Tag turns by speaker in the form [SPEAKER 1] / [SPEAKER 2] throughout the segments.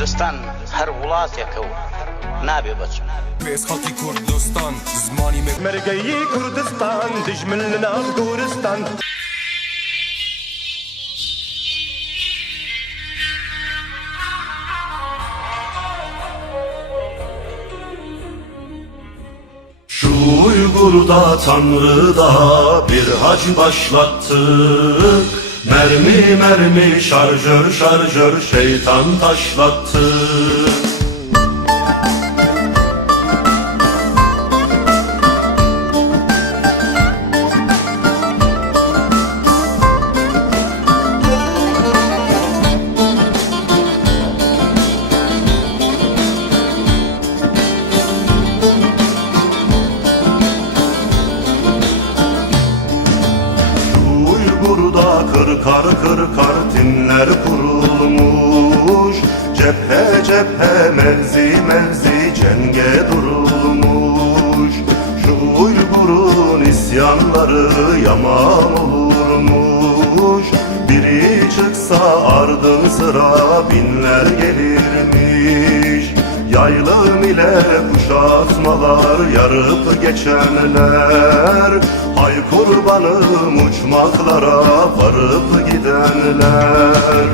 [SPEAKER 1] کوردستان هەر وڵاتێکە و نابێ بچم
[SPEAKER 2] بێز خەڵکی کوردستان زمانی مێ
[SPEAKER 3] مرقي كردستان دجمن لنا كردستان
[SPEAKER 4] Şu Uygur'da Tanrı'da bir hac başlattık Mermi mermi şarjör şarjör şeytan taşlattık Uygur'da kırkar kırkar dinler kurulmuş. Cephe cephe mevzi mevzi cenge durulmuş. Şu Uygur'un isyanları yaman olurmuş. Biri çıksa ardın sıra binler gelirmiş Yaylım ile kuşatmalar yarıp geçenler. Hay kurbanım uçmaklara varıp gidenler.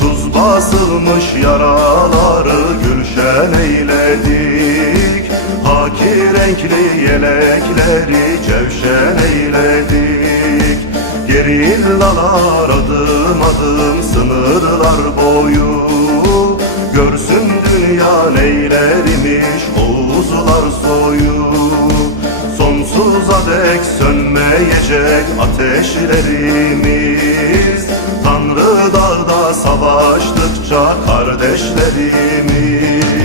[SPEAKER 4] Tuz basılmış yaraları gülşen eyledik. Haki renkli yelekleri cevşen eyledik. Gerillalar adım adım sınırlar boyu. Görsün dünya neylermiş Oğuzlar soyu. Sonsuza dek sönmeyecek ateşlerimiz. Tanrı dağda savaştıkça kardeşlerimiz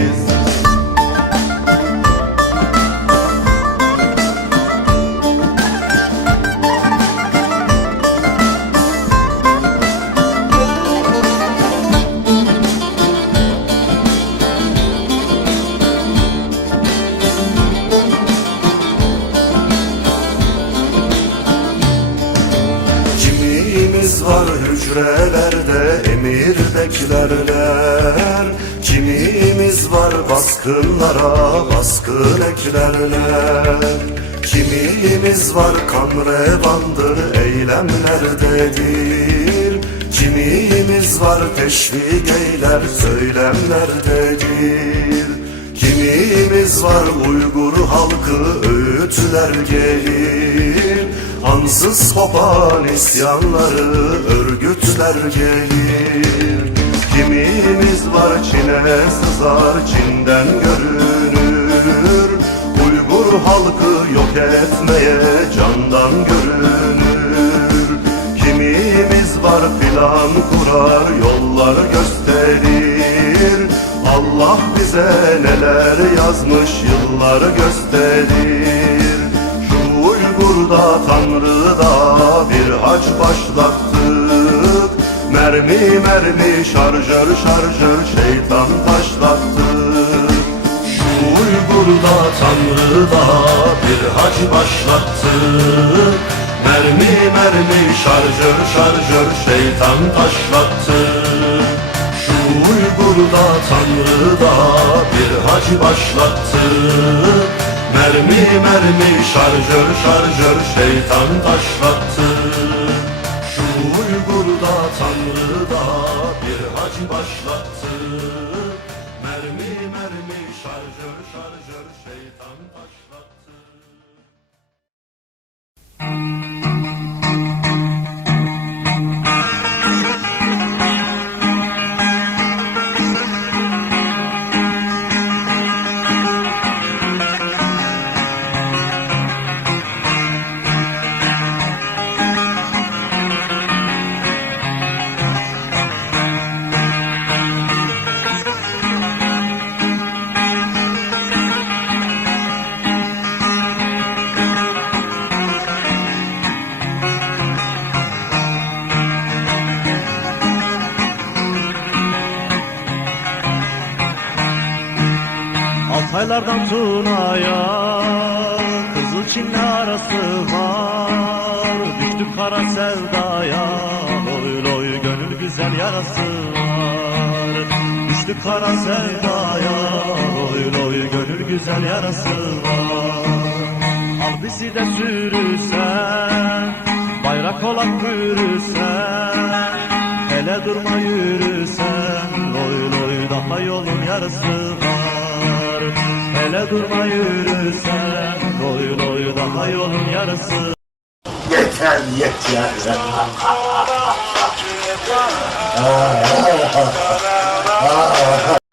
[SPEAKER 4] var hücrelerde emir beklerler. Kimimiz var baskınlara baskın eklerler. Kimimiz var kan revandır eylemlerdedir Kimimiz var teşvik eyler söylemlerdedir Kimimiz var Uygur halkı öğütler gelir Ansız kopan isyanları örgütler gelir. Kimimiz var Çin'e sızar Çin'den görünür. Uygur halkı yok etmeye candan görünür. Kimimiz var filan kurar yollar gösterir. Allah bize neler yazmış yıllar gösterir Uygur'da Tanrı'da bir haç başlattık. Mermi mermi şarjör şarjör şeytan taşlattık. Şu Uygur'da Tanrı'da bir hac başlattık. Mermi mermi şarjör şarjör şeytan taşlattık. Şu Uygur'da Tanrı'da bir hac başlattık Mermi mermi şarjör şarjör şeytan taşlattık Şu Uygur'da Tanrı'da bir hac başlattık
[SPEAKER 5] Altaylardan Tuna'ya Kızıl Çin'le arası var. Düştüm kara sevdaya Loy loy gönül güzel yarası var. Düştü kara sevdaya Oy oy gönül güzel yarası var. Al bizi de sürürsen Bayrak olan bürürsen Hele durma yürürsen Loy loy daha yolun yarısı var Hele durma yürürsen Loy loy daha yolun yarısı
[SPEAKER 4] Yeter yeter.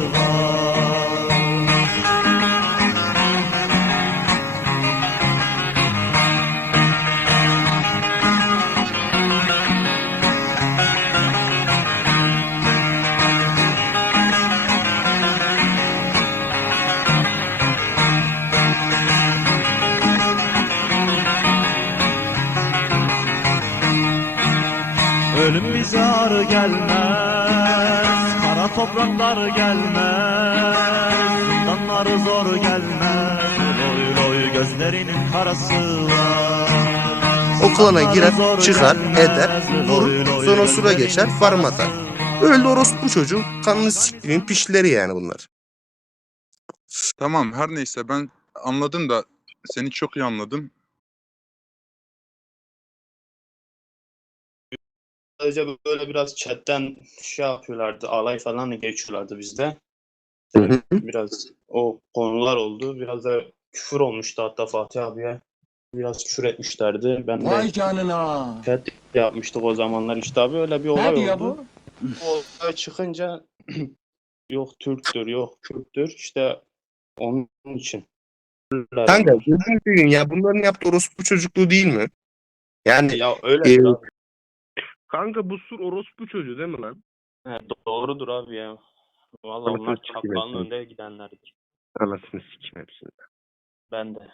[SPEAKER 5] Ölüm bize ağır gelmez Kara topraklar gelmez Zindanları zor gelmez Loy loy gözlerinin karası var
[SPEAKER 6] O klana girer, çıkar, eder, vurur, sonra sura geçer, farm atar. Öyle orospu çocuğun kanını siktiğin pişleri yani bunlar.
[SPEAKER 7] Tamam her neyse ben anladım da seni çok iyi anladım.
[SPEAKER 8] Sadece böyle biraz chatten şey yapıyorlardı, alay falan geçiyorlardı bizde. Biraz o konular oldu. Biraz da küfür olmuştu hatta Fatih abiye. Biraz küfür etmişlerdi. Ben de
[SPEAKER 2] Vay canına.
[SPEAKER 8] chat yapmıştık o zamanlar işte abi öyle bir olay
[SPEAKER 2] Ne diyor
[SPEAKER 8] oldu. O olay çıkınca yok Türktür, yok Kürttür işte onun için.
[SPEAKER 6] Kanka gözünü seveyim ya bunların yaptığı orospu çocukluğu değil mi? Yani
[SPEAKER 8] Ya öyle abi.
[SPEAKER 9] Kanka bu sur orospu çocuğu değil mi lan?
[SPEAKER 8] He, doğrudur abi ya. Vallahi
[SPEAKER 9] Anasını
[SPEAKER 8] onlar
[SPEAKER 9] sikeyim
[SPEAKER 8] çakmalın
[SPEAKER 9] hepsini.
[SPEAKER 8] önde gidenlerdir.
[SPEAKER 9] Anasını sikim hepsini.
[SPEAKER 8] Ben de.